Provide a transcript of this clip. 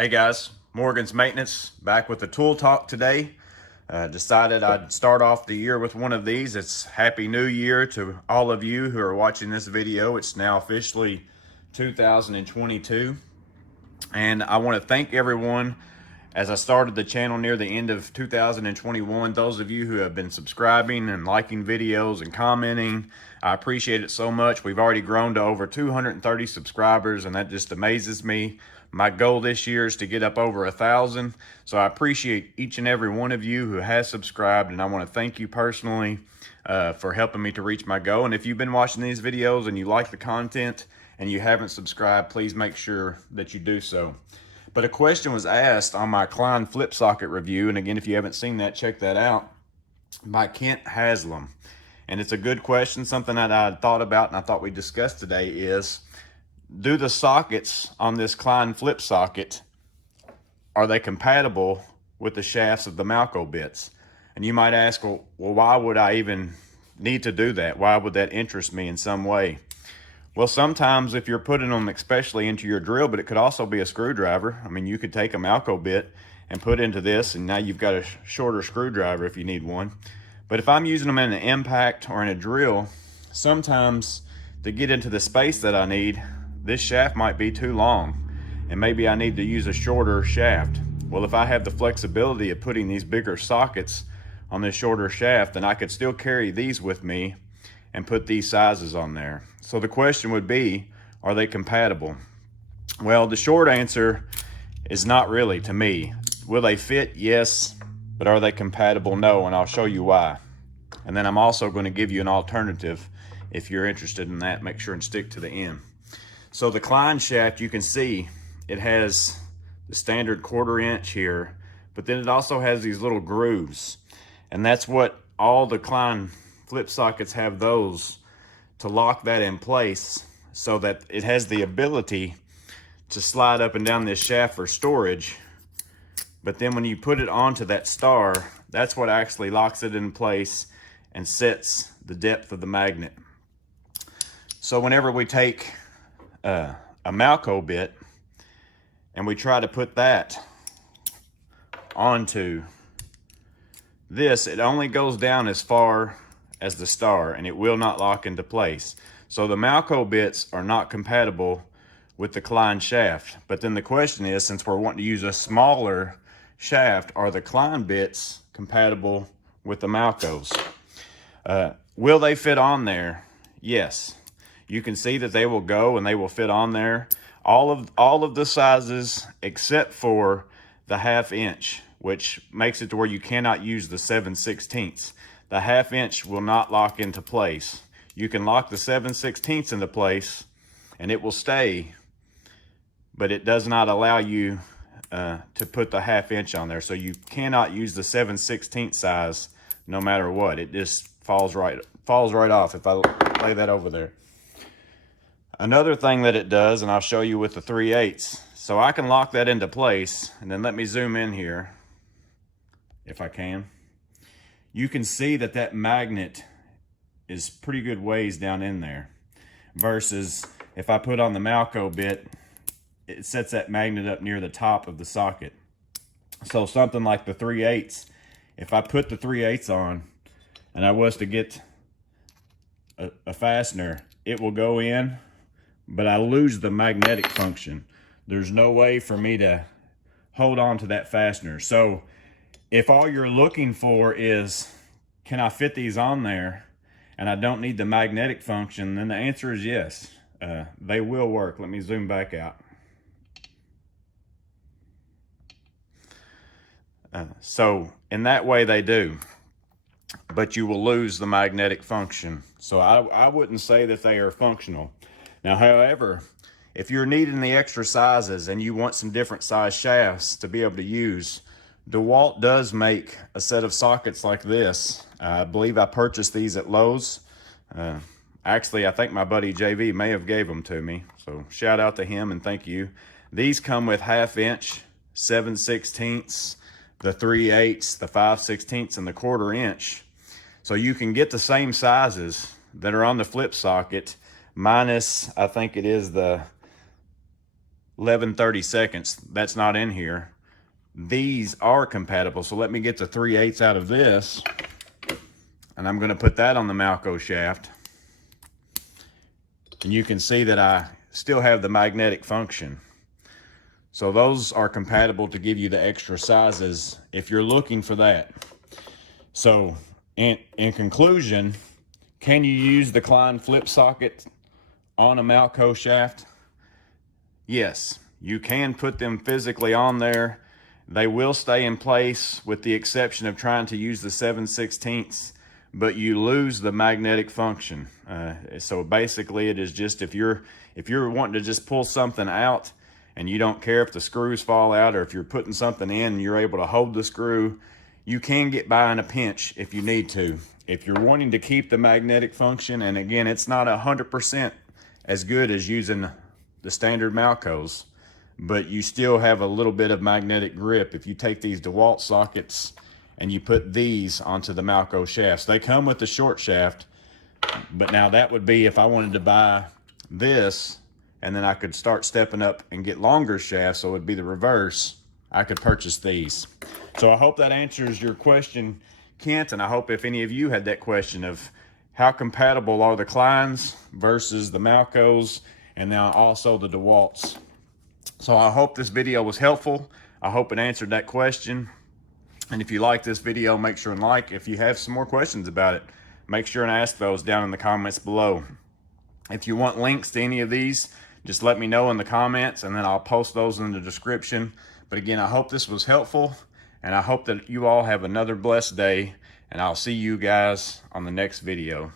Hey guys, Morgan's Maintenance back with the tool talk today. Decided I'd start off the year with one of these. It's Happy New Year to all of you who are watching this video. It's now officially 2022. And I want to thank everyone as I started the channel near the end of 2021. Those of you who have been subscribing and liking videos and commenting, I appreciate it so much. We've already grown to over 230 subscribers, and that just amazes me. My goal this year is to get up over 1,000. So I appreciate each and every one of you who has subscribed, and I want to thank you personally for helping me to reach my goal. And if you've been watching these videos and you like the content and you haven't subscribed, please make sure that you do so. But a question was asked on my Klein flip socket review, and again, if you haven't seen that, check that out, by Kent Haslam. And it's a good question, something that I thought about and I thought we'd discuss today is, do the sockets on this Klein flip socket, are they compatible with the shafts of the Malco bits? And you might ask, well, why would I even need to do that? Why would that interest me in some way? Well, sometimes if you're putting them especially into your drill, but it could also be a screwdriver. I mean, you could take a Malco bit and put into this, and now you've got a shorter screwdriver if you need one. But if I'm using them in an impact or in a drill, sometimes to get into the space that I need, this shaft might be too long, and maybe I need to use a shorter shaft. Well, if I have the flexibility of putting these bigger sockets on this shorter shaft, then I could still carry these with me and put these sizes on there. So the question would be, are they compatible? Well, the short answer is not really to me. Will they fit? Yes. But are they compatible? No, and I'll show you why. And then I'm also going to give you an alternative. If you're interested in that, make sure and stick to the end. So the Klein shaft, you can see it has the standard 1/4 inch here, but then it also has these little grooves. And that's what all the Klein flip sockets have, those to lock that in place so that it has the ability to slide up and down this shaft for storage. But then when you put it onto that star, that's what actually locks it in place and sets the depth of the magnet. So whenever we take a Malco bit and we try to put that onto this, it only goes down as far as the star and it will not lock into place. So the Malco bits are not compatible with the Klein shaft. But then the question is, since we're wanting to use a smaller shaft, are the Klein bits compatible with the Malcos? Will they fit on there? Yes. You can see that they will go and they will fit on there. All of the sizes except for the 1/2 inch, which makes it to where you cannot use the 7/16. The 1/2 inch will not lock into place. You can lock the 7/16 into place and it will stay, but it does not allow you to put the 1/2 inch on there. So you cannot use the 7/16 size no matter what. It just falls right off if I lay that over there. Another thing that it does, and I'll show you with the 3/8. So I can lock that into place, and then let me zoom in here, if I can. You can see that that magnet is pretty good ways down in there. Versus if I put on the Malco bit, it sets that magnet up near the top of the socket. So something like the 3/8, if I put the 3/8 on, and I was to get a fastener, it will go in, but I lose the magnetic function. There's no way for me to hold on to that fastener. So if all you're looking for is, can I fit these on there and I don't need the magnetic function, then the answer is yes. They will work. Let me zoom back out. So in that way they do, but you will lose the magnetic function. So I wouldn't say that they are functional. Now, however, if you're needing the extra sizes and you want some different size shafts to be able to use, Dewalt does make a set of sockets like this. I believe I purchased these at Lowe's. Actually, I think my buddy JV may have gave them to me. So shout out to him and thank you. These come with 1/2 inch, 7/16, the 3/8, the 5/16, and the 1/4 inch. So you can get the same sizes that are on the flip socket, minus, I think it is the 11/32. That's not in here. These are compatible. So let me get the 3/8 out of this, and I'm going to put that on the Malco shaft. And you can see that I still have the magnetic function. So those are compatible to give you the extra sizes if you're looking for that. So in conclusion, can you use the Klein flip socket on a Malco shaft? Yes, you can put them physically on there. They will stay in place with the exception of trying to use the 7/16, but you lose the magnetic function. So basically it is just if you're wanting to just pull something out and you don't care if the screws fall out, or if you're putting something in and you're able to hold the screw, you can get by in a pinch if you need to. If you're wanting to keep the magnetic function, and again, it's not 100% as good as using the standard Malcos, but you still have a little bit of magnetic grip if you take these Dewalt sockets and you put these onto the Malco shafts. They come with the short shaft, but now that would be if I wanted to buy this and then I could start stepping up and get longer shafts, so it would be the reverse. I could purchase these. So I hope that answers your question, Kent, and I hope if any of you had that question of how compatible are the Kleins versus the Malcos, and now also the Dewalts. So I hope this video was helpful. I hope it answered that question. And if you like this video, make sure and like. If you have some more questions about it, make sure and ask those down in the comments below. If you want links to any of these, just let me know in the comments, and then I'll post those in the description. But again, I hope this was helpful, and I hope that you all have another blessed day, and I'll see you guys on the next video.